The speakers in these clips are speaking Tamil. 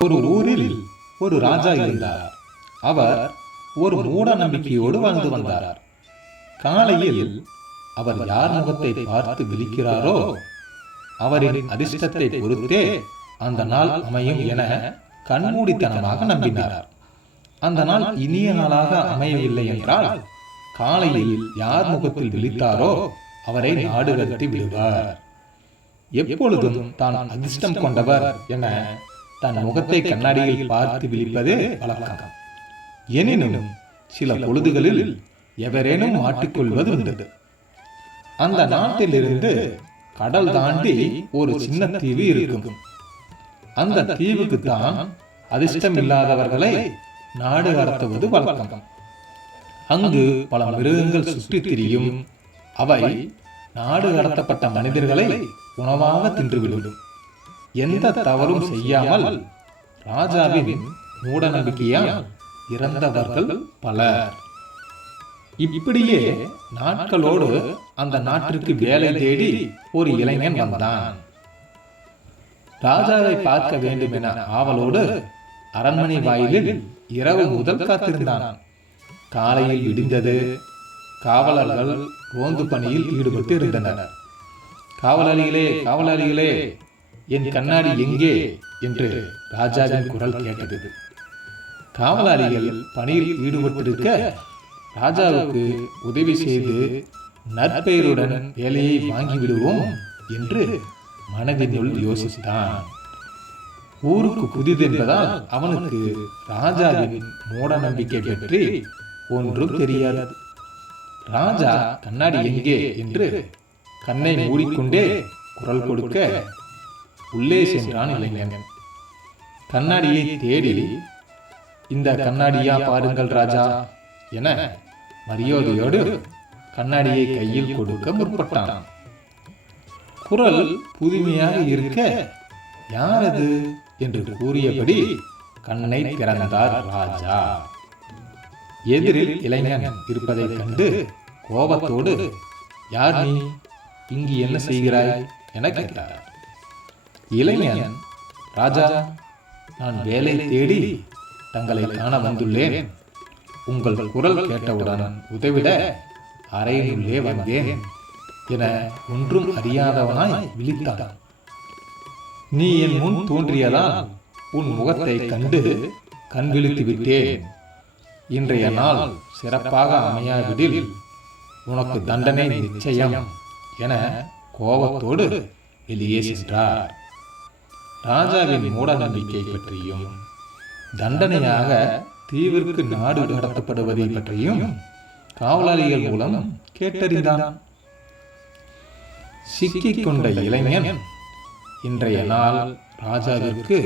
ஒரு ஊரில் ஒரு ராஜா இருந்தார். அவர் ஒரு மூட நம்பிக்கையோடு வாழ்ந்து வந்தார். காலையில் அவர் யார் முகத்தை பார்த்து விழிக்கிறாரோ அவரின் அதிர்ஷ்டத்தை பொறுத்தே அந்த நாள் அமையும் என கண்மூடித்தனமாக நம்பினார். அந்த நாள் இனிய நாளாக அமையவில்லை என்றால் காலையில் யார் முகத்தில் விழித்தாரோ அவரை நாடு கடத்தி விடுவார். எப்பொழுதும் தான் அதிர்ஷ்டம் கொண்டவர் என தன் முகத்தை கண்ணாடியில் பார்த்து விழிப்பதே வழக்கம். எனினும் சில பொழுதுகளில் எவரேனும் மாட்டிக்கொள்வது உண்டு. அந்த நாட்டிலிருந்து கடல் தாண்டி ஒரு சின்ன தீவு இருக்கும். அந்த தீவுக்கு தான் அதிர்ஷ்டம் இல்லாதவர்களை நாடு கடத்துவது வழக்கம். அங்கு பல மிருகங்கள் சுற்றி திரியும். அவை நாடு கடத்தப்பட்ட மனிதர்களை உணவாக தின்றுவிடும். எந்த தவறும் செய்யாமல் ராஜாவின் மூட நம்பிக்கையால் இறந்தவர்கள் பலர். இப்படியே நாட்களோடு அந்த நாட்டிற்கு வேலை தேடி ஒரு இளைஞன் வந்தான். ராஜாவை பார்க்க வேண்டும் என ஆவலோடு அரண்மனை வாயிலில் இரவு முதல் காத்திருந்தான். காலையில் விடிந்தது. காவலர்கள் ரோந்து பணியில் ஈடுபட்டு இருந்தனர். காவலாளிகளே, காவலாளிகளே, என் கண்ணாடி எங்கே என்று ராஜாவின் குரல் கேட்டது. காவலாளிகள் பணியில் ஈடுபட்டிருக்க ராஜாவுக்கு உதவி செய்து நற்பெயருடன் வேலையை வாங்கிவிடுவோம் என்று மனதினுள் யோசித்தான். ஊருக்கு புதிதென்பதால் அவனுக்கு ராஜாவின் மூட நம்பிக்கை பற்றி ஒன்றும் தெரியாது. ராஜா கண்ணாடி எங்கே என்று கண்ணை மூடிக்கொண்டே குரல் கொடுக்க உள்ளே சென்றான் இளைஞன். கண்ணாடியை தேடி, இந்த கண்ணாடியா பாருங்கள் ராஜா என மரியாதையோடு கண்ணாடியை கையில் கொடுக்க முற்பட்டான். குரல் புதுமையாக இருக்க யார் அது என்று கூறியபடி கண்ணை திறந்தார் ராஜா. எதிரில் இளைஞன் இருப்பதை கண்டு கோபத்தோடு, யார் நீ, இங்கு என்ன செய்கிறாய் என கேட்டார். இளைஞன், ராஜா, நான் வேலை தேடி தங்களை காண வந்துள்ளேன். உங்கள் குரல் கேட்டவுடன் உதவிட அறையினுள்ளே வந்தேன் என ஒன்றும் அறியாதவனாய் விழித்தான். நீ என் முன் தோன்றியதால் உன் முகத்தை கண்டு கண் விழித்து விட்டேன். இன்றைய நாள் சிறப்பாக அமையாவிடில் உனக்கு தண்டனை நிச்சயம் என கோபத்தோடு வெளியே சென்றார். ராஜாவின் மூட நம்பிக்கை பற்றியும் தண்டனையாக தீவிற்கு நாடு கடத்தப்படுவதை பற்றியும் காவலாளிகள் மூலம் கேட்டறிந்தான். சிக்கிக் கொண்ட இளைஞன் இன்றைய நாள் ராஜாவிற்கு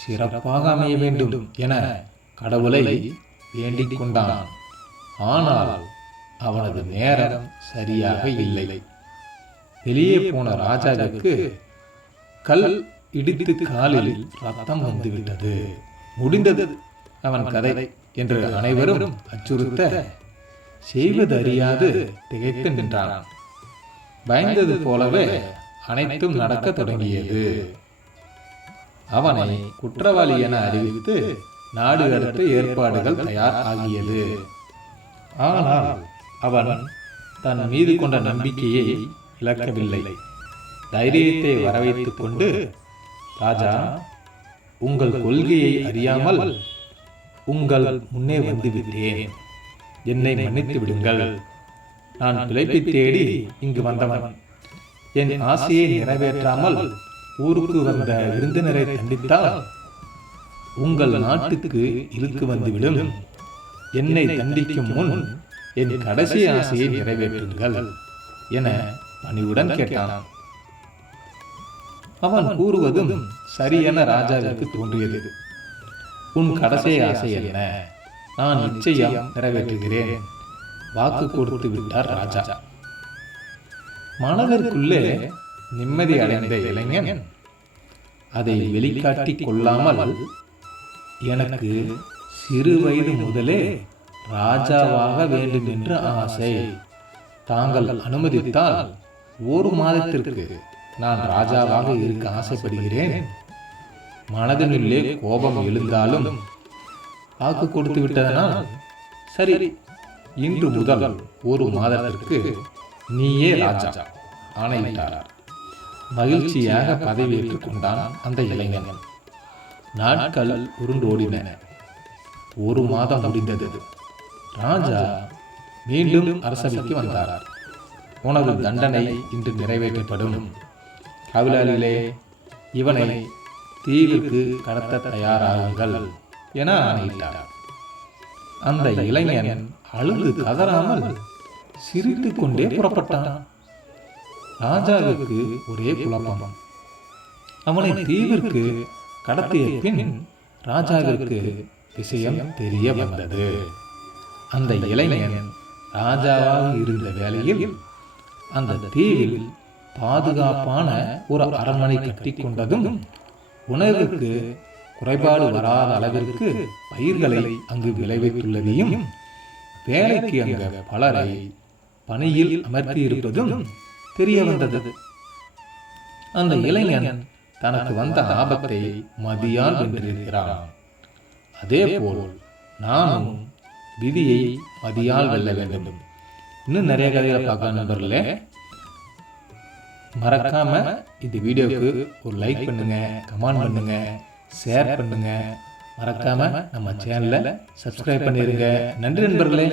சிறப்பாக அமைய வேண்டும் என கடவுளை வேண்டிக் கொண்டான். ஆனால் அவனது நேரம் சரியாக இல்லை. வெளியே போன ராஜாவிற்கு கல் இடித்து காலில் ரத்தம் வந்துவிட்டது. முடிந்தது அவன் கதை என்று அனைவரும் அச்சுறுத்த செய்வது அறியாது திகைத்து நின்றான். பயந்தது போலவே அனைத்தும் நடக்க தொடங்கியது. அவனை குற்றவாளி என அறிவித்து நாடு கடத்த ஏற்பாடுகள் தயார் ஆகியது. ஆனால் அவன் தன் மீது கொண்ட நம்பிக்கையை இழக்கவில்லை. தைரியத்தை வரவைத்துக் கொண்டு, ராஜா, உங்கள் கொள்கையை அறியாமல் உங்கள் முன்னே வந்துவிட்டேன். என்னை மன்னித்து விடுங்கள். நான் பிழைப்பை தேடி இங்கு வந்தவன். என் ஆசையை நிறைவேற்றாமல் ஊருக்கு வந்த விருந்தினரை தண்டித்தால் உங்கள் நாட்டுக்கு இழுக்கு வந்துவிடும். என்னை தண்டிக்கும் முன் என் கடைசி ஆசையை நிறைவேற்றுங்கள் என பணிவுடன் கேட்டான். அவன் கூறுவதும் சரியென ராஜாவிற்கு தோன்றியது. உன் கடைசி ஆசை என்ன? நான் நிச்சயம் நிறைவேற்றுகிறேன், வாக்கு கொடுத்து விட்டார் ராஜா. மனதிற்குள்ளே நிம்மதி அடைந்த இளைஞன் அதை வெளிக்காட்டி கொள்ளாமல், எனக்கு சிறு வயது முதலே ராஜாவாக வேண்டும் என்ற ஆசை. தாங்கள் அனுமதித்தால் 1 மாதத்திற்கு நான் ராஜாவாக இருக்க ஆசைப்படுகிறேன் மனதினுள்ளே கோபம் எழுந்தாலும் வாக்கு கொடுத்து விட்டதனால் சரி, இன்று முதல் 1 மாதத்திற்கு நீயே ராஜா ஆணையிட்டார். மகிழ்ச்சியாக பதவியேற்றுக் கொண்டான் அந்த இளைஞன். நாட்கள் உருண்டோடின. 1 மாதம் முடிந்தது. ராஜா மீண்டும் அரசவைக்கு வந்தார். உனது தண்டனை இன்று நிறைவேற்றப்படும். காவலாளிகளே, இவனை தீவிற்கு கடத்த தயாராகுங்கள் என ஆணையிட்டார். அந்த இளைஞன் அழுது கதறாமல் சிரித்துக் கொண்டே புறப்பட்டான். ராஜாவுக்கு ஒரே குழப்பம். அவனை தீவிற்கு கடத்திய பின் ராஜாவிற்கு விஷயம் தெரிய வந்தது. அந்த இளைஞன் ராஜாவாக இருந்த வேளையில் அந்த தீவில் பாதுகாப்பான ஒரு அரண்மனை கட்டி கொண்டதும், உணவிற்கு குறைபாடு வராத அளவிற்கு பயிர்களை அங்கு விளைவித்துள்ளதையும், வேலைக்கு அங்க பலரை பணியில் அமர்த்தி இருப்பதும் தெரிய வந்தது. அந்த இளைஞன் தனக்கு வந்த ஆபத்தை மதியால் வென்றிருக்கிறான். அதே போல் நானும் விதியை மதியால் வெல்ல வேண்டும். இன்னும் நிறைய கதைகளை பார்க்கலாம் நண்பர்களே. மறக்காம இந்த வீடியோவுக்கு ஒரு லைக் பண்ணுங்க, கமெண்ட் பண்ணுங்க, ஷேர் பண்ணுங்க. மறக்காம நம்ம சேனலை சப்ஸ்கிரைப் பண்ணிருங்க. நன்றி நண்பர்களே.